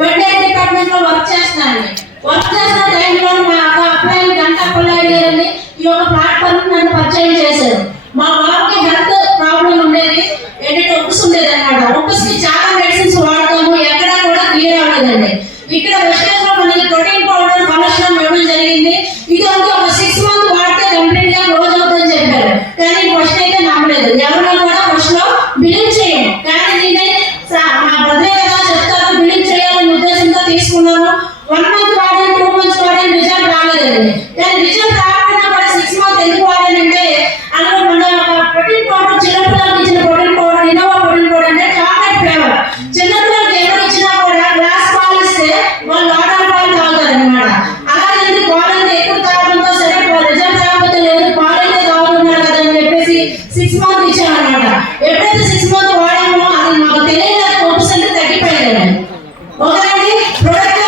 Veterinary department లో work చేస్తున్నాను. Work చేసిన టైంలో మా అబ్బాయి గంట పిల్లలు ఈ యొక్క ప్లాట్ఫామ్ నన్ను పరిచయం చేశారు. మా బాబుకి హెల్త్ ప్రాబ్లం ఉండేది, ఏంటంటే ఒక్కస్ ఉండేది అనమాట. ఒక్కస్కి చాలా మెడిసిన్స్ వాడతాము, ఎక్కడా కూడా క్లియర్ అవ్వలేదండి. ఇక్కడ వెస్టేజ్ లో మనకి ప్రోటీన్ పౌడర్ కలెక్షన్ ఇవ్వడం జరిగింది. ఇది ఒక 6 months వాడితే కంప్లీట్ గా క్లోజ్ అవుతుందని చెప్పారు. కానీ ఫస్ట్ అయితే నమ్మలేదు, ఎవరైనా కూడా ఫస్ట్ లో బిలీవ్ చేయం. కానీ నేనే మా బ్రదరే కదా చెప్తారు, బిలీవ్ చేయాలనే ఉద్దేశంతో తీసుకున్నాను. 1 month వాడాను, 2 months వాడాను, రిజల్ట్ రాలేదండి. కానీ రిజల్ట్ రాకుండా కూడా 6 months ఎందుకు వాడానంటే అందులో మన ప్రోటీన్ పౌడర్, చిన్నపిల్లలకి ఇచ్చిన protein powder, Innova protein powder అంటే చాక్లెట్ ఫ్లేవర్. చిన్నపిల్లలకి ఎవరు ఇచ్చినా కూడా గ్లాస్ పాలు ఇస్తే వాళ్ళు లోటల్ పాలు తాగుతారు అనమాట. అలాగే పాలు అయితే ఎక్కువ తాగడంతో సరే రిజల్ట్ రాకపోతే లేదు, పాలు అయితే తాగుతున్నారు కదా అని చెప్పేసి 6 months ఇచ్చాను అనమాట. ఎప్పుడైతే 6 months వాడామో అది మాకు తెలియదు, 1% తగ్గిపోయిందండి. ఒకరండి ప్రొడక్ట్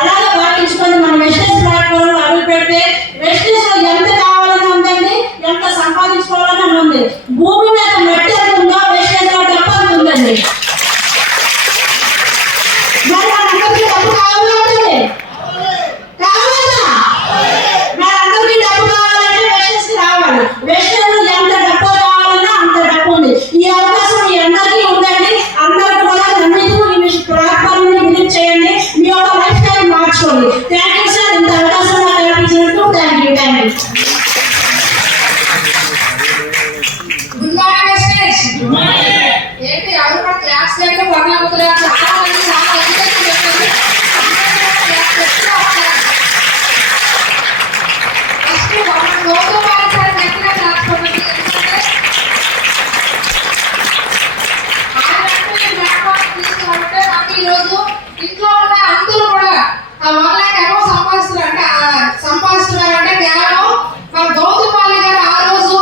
అలాగే భావించుకొని మనం వెస్టేజ్ ప్లాట్ఫామ్ లో అడుగు పెడితే వెస్టేజ్ లో ఎంత కావాలని ఉందండి, ఎంత సంపాదించుకోవాలని ఉంది. భూమి మీద మట్టి ఉందో వెస్టేజ్ లో డబ్బు ఉందండి. మరి మనందరికీ డబ్బు కావాలంటే కావాలా? మనందరికీ డబ్బు కావాలంటే వెస్టేజ్ రావాలి. వెస్టేజ్ లో ఎంత డబ్బు కావాలన్నా అంత డబ్బు ఉంది. ఈ అవకాశం మీ అందరికీ ఉందండి. అందరూ కూడా నమ్మితూ ఈ ప్లాట్ఫామ్ ని విజిట్ చేయండి, మీ యొక్క లైఫ్ స్టైల్ మార్చుకోండి. థ్యాంక్ యూ సార్, ఇంత అవకాశం నాకు కల్పించినందుకు thank you. Good morning wastage. ఏంటి ఎవరు కూడా క్లాస్ లేక పడలేకపోతున్నారు? చాలా మంది చాలా ఎడ్యుకేషన్ చేస్తారు. ఈరోజు ఇంట్లో ఉన్న అందరూ కూడా ఆన్లైన్ ఎలా సంపాదిస్తున్నారంటే కేవలం మన గౌతమ్ గారు ఆ రోజు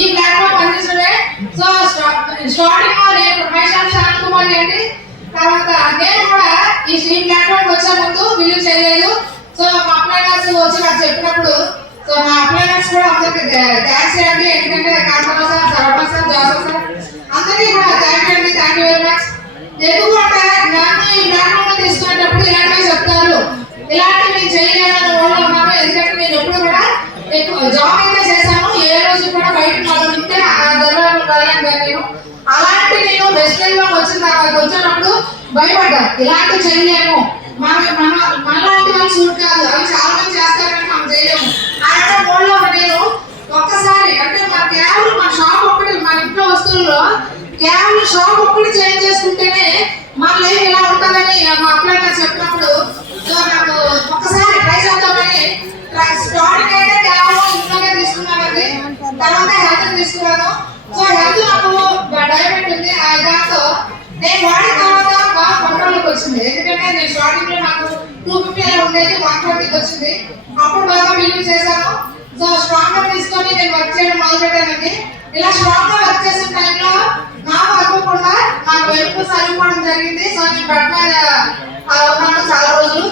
ఈ ప్లాట్ఫామ్ అందించడే. సో స్టార్టింగ్ లో నేను మైషన్ శాంత్ కుమార్ అండి, తర్వాత నేను కూడా ఈ ప్లాట్ఫామ్ వచ్చే ముందు బిలీవ్ చేయలేదు. సో మా అప్లైనర్స్ వచ్చి నాకు చెప్పినప్పుడు సో మా అప్లైనర్స్ కూడా అందరికి థ్యాంక్స్ చేయండి. ఎందుకంటే కాంతరావు సార్, సరళ సార్, జోసఫ్ సార్ అందరికీ కూడా థ్యాంక్ యూ అండి. Thank you very much. ఎందుకంటే నన్ను ఈ ప్లాట్ఫామ్ తీసుకునేటప్పుడు ఇలాంటివి చెప్తారు, ఇలాంటివి చేయలేదని వాళ్ళు ఉన్నారు. ఎందుకంటే నేను ఎప్పుడు కూడా ఎక్కువ జాబ్ అయితే చేశాను, ఏ రోజు కూడా బయట మొదలుంటే నేను అలాంటి నేను వెస్టేజ్ లోకి వచ్చినప్పుడు భయపడ్డా, ఇలాంటివి చేయలేము, మనలాంటి వాళ్ళు సూట్ కాదు, అవి చాలా మంది చేస్తారని మనం చేయలేము. అలాంటి మూడులో నేను ఒక్కసారి అంటే మన కేవలం మన షాప్ ఒకటి, మన ఇంట్లో వస్తువుల్లో కేవలం షాప్ ఒకటి చేంజ్ చేసుకుంటేనే మన లైఫ్ ఎలా ఉంటుందని మా అప్లైనర్ చెప్పినప్పుడు సో నాకు ఒక్కసారి ట్రై చేద్దామని స్టార్టింగ్ అయితే కేవలం ఇంట్లోనే తీసుకున్నానండి. తర్వాత హెల్త్ తీసుకున్నాను. సో హెల్త్ నాకు డయాబెట్ ఉంది, దాంతో నేను వాడిన తర్వాత బాగా కంట్రోల్కి వచ్చింది. ఎందుకంటే నేను స్టార్టింగ్ లో నాకు 250 అలా ఉండేది, 120కి వచ్చింది. అప్పుడు బాగా బిలీవ్ చేశాను. సో స్ట్రాంగ్ తీసుకొని నేను వర్క్ ఇలా స్ట్రాంగ్ గా వర్క్ చేసిన టైంలో నాకు అనుకోకుండా నాకు వెనుక చనిపోవడం జరిగింది. సో నేను బెడ్ మీద ఉన్నాను చాలా రోజులు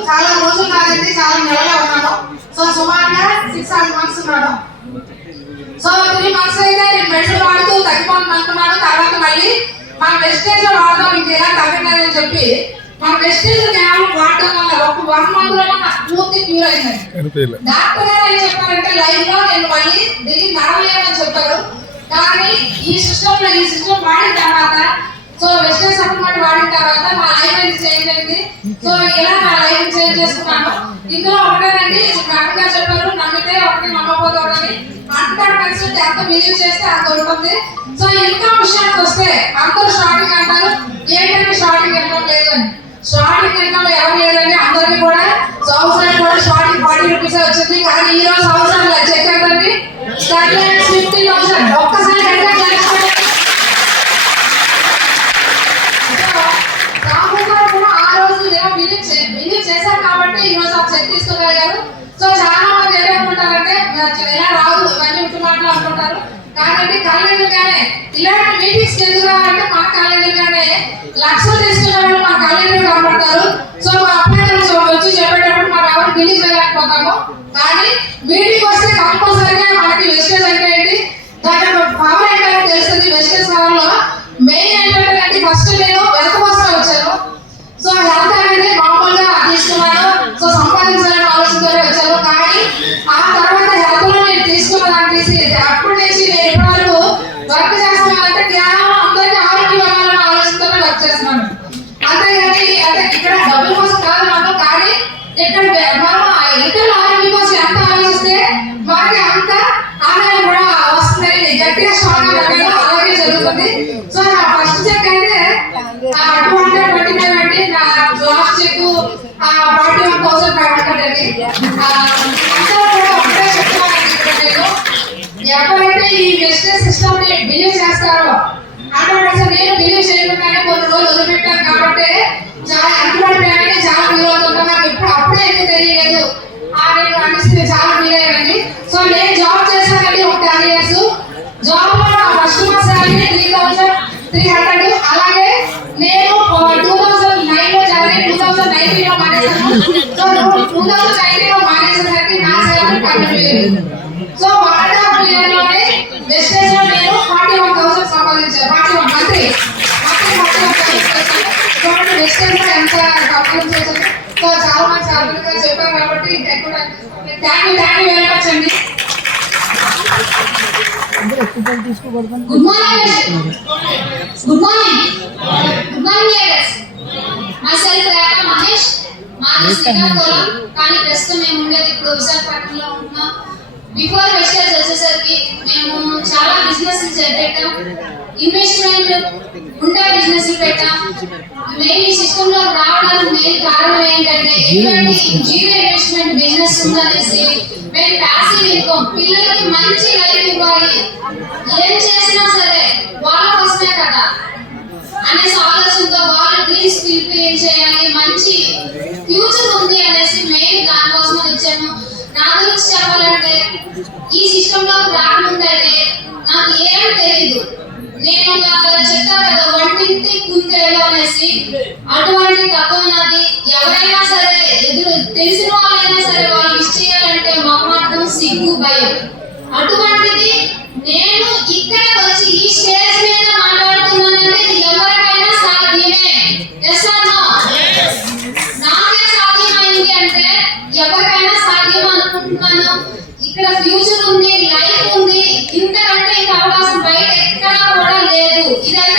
కాదండి, చాలా నెలలే ఉన్నాను. సో సుమారుగా 6-7 months ఉన్నాను. సో 3 months అయితే నేను మెడిసిన్ వాడుతూ తగ్గిపోతుంది అనుకున్నాను. తర్వాత మళ్ళీ మన వెస్టేజ్ వాడదాం ఇంకేలా తగ్గలేదని చెప్పి మన వెస్టేజ్ కేవలం వాడటం వల్ల ఒక 1 month లో నాకు పూర్తి క్యూర్ అయింది. డాక్టర్ గారు ఏం చెప్పారంటే లైవ్ లో నేను మళ్ళీ దిగి నడవలేనని చెప్పారు. కానీ ఈ సిస్టమ్ వాడిన తర్వాత సో వెస్టేజ్ సప్లిమెంట్ వాడిన తర్వాత మా లైఫ్ అనేది చేంజ్ అయింది. సో ఇలా నా లైఫ్ చేంజ్ చేసుకున్నాను. ఇందులో ఒకటేనండి, డాక్టర్ గారు చెప్పారు నమ్మితే ఒకటి నమ్మకపోతే ఒకటి 100% ఎంత బిలీవ్ చేస్తే అంత ఉంటుంది. సో ఇన్కమ్ విషయానికి వస్తే అందరూ స్టార్టింగ్ అంటారు ఏంటంటే స్టార్టింగ్ ఇన్కమ్ లేదు అని. స్టార్టింగ్ ఇన్కమ్ ఎవరు లేదండి, అందరికీ కూడా సంవత్సరానికి కూడా స్టార్టింగ్ 40 rupees వచ్చింది. కానీ ఈ రోజు సంవత్సరాలు చెక్ ఎంతండి 50,000 ఒక్కసారి బిలీవ్ చేశారు కాబట్టి ఈ రోజు ఆ చెక్ తీసుకోగలిగారు. సో చాలా మంది ఏమనుకుంటారంటే ఎలా రాదు ఇవన్నీ ఉంటున్నట్లు అనుకుంటారు. కాబట్టి కాలేజీగానే ఇలాంటి మీటింగ్స్ ఎందుకు రావాలంటే మా కాలేజీగానే లక్షలు తీసుకునే వాళ్ళు మా కాలేజీలో కనబడతారు. సో మా అప్లైనర్స్ వచ్చి చెప్పేటప్పుడు మనం ఎవరు బిలీవ్ చేయలేకపోతాము. కానీ మీటింగ్ వస్తే కంపల్సరీగా మనకి వెస్టేజ్ అంటే ఏంటి దాని పవర్ ఏంటో తెలుస్తుంది. వెస్టేజ్ పవర్ లో మెయిన్ ఏంటంటే ఫస్ట్ నేను వెనక కోసం వచ్చాను. సో హెల్త్ అనేది మామూలుగా తీసుకున్నాను. సో సంపాదించాలని ఆలోచనతోనే వచ్చాను. కానీ ఆ తర్వాత హెల్త్ లో నేను తీసుకున్న దాన్ని తీసి అప్పటి నుంచి నేను ఇప్పటివరకు వర్క్ చేస్తున్నానంటే కేవలం అందరికీ ఆరోగ్యం ఇవ్వాలన్న ఆలోచనతోనే వర్క్ చేస్తున్నాను. అంతేగాని అంటే ఇక్కడ డబ్బుల కోసం కాదు మాకు. కానీ ఇక్కడ మనం ఇతరుల ఆరోగ్యం కోసం ఎంత ఆలోచిస్తే మనకి అంత ఆదాయం కూడా వస్తుందని గట్టిగా స్ట్రాంగ్ గా అలాగే జరుగుతుంది. సో నా ఫస్ట్ చెక్ అయితే 225 అండి. నా లాస్ట్ చెక్ 41,500 అండి. అందరూ కూడా ఒకటే చెప్తానండి, నేను ఎవరైతే ఈ వెస్టేజ్ సిస్టమ్ ని బిలీవ్ చేస్తారో 100% నేను బిలీవ్ చేయకుండానే కొన్ని రోజులు వదిలిపెట్టాను కాబట్టి చాలా అనుకుంటున్నానని చాలా ఫీల్ అవుతుంటాను. నాకు ఇప్పుడు అప్పుడే ఎక్కువ తెలియలేదు. నేను అనిపిస్తుంది చాలా ఫీల్ అయ్యానండి. సో నేను జాబ్ చేశానండి ఒక 10 years. జాబ్ లో నా ఫస్ట్ మంత్ సాలరీ 3,300. అలాగే నేను 2009 లో జాయిన్ 2019 లో మానేశాను. సో 2019 లో మానేసేసరికి నా సాలరీ 12,000. సో 1.5 year లోనే వెస్టేజ్ లో నేను 41,000 సంపాదించాను. 41 మంత్లీ చూడండి వెస్టేజ్ లో ఎంత సంపాదన చేశాను. సో చాలా మంది సార్లుగా చెప్పారు కాబట్టి ఎక్కువ థ్యాంక్ యూ వెరీ మచ్ అండి. Good morning ladies. myself రేఖ మహేష్. మాది శ్రీకాకుళం కానీ ప్రస్తుతం మేము ఉండేది ఇప్పుడు విశాఖపట్నంలో ఉంటున్నాం. బిఫోర్ వెస్టేజ్ వచ్చేసరికి మేము చాలా బిజినెస్ పెట్టాం. ఇన్వెస్ట్మెంట్ ఉండే బిజినెస్ పెట్టాం. మెయిన్ ఈ సిస్టమ్ లో రావడానికి మెయిన్ కారణం ఏంటంటే ఎటువంటి జీరో ఇన్వెస్ట్మెంట్ బిజినెస్ ఉందనేసి మేము ప్యాసివ్ ఇన్కమ్ పిల్లలకి మంచి లైఫ్ ఇవ్వాలి, ఏం చేసినా సరే వాళ్ళ కోసమే కదా అనేసి ఆలోచనతో వాళ్ళ డ్రీమ్స్ ఫుల్ఫిల్ చేయాలి, మంచి ఫ్యూచర్ ఉంది అనేసి మెయిన్ దానికోసం వచ్చాను. నా గురించి చెప్పాలంటే ఈ సిస్టమ్ లో రాకముందు అయితే నాకు ఏం తెలియదు. నేను చెప్తాను కదా వంటింటి కుందేలు అనేసి, అటువంటి తక్కువ నాది. ఎవరైనా సరే ఎదురు తెలిసిన వాళ్ళైనా సరే వాళ్ళు విష్ చేయాలంటే మొహమాటం, సిగ్గు, భయం. అటువంటిది నేను ఇక్కడికి వచ్చి ఈ స్టేజ్ మీద మాట్లాడుతున్నానంటే ఇది ఎవరికైనా సాధ్యమే. Yes or no? నాకే సాధ్యమైంది అంటే ఎవరికి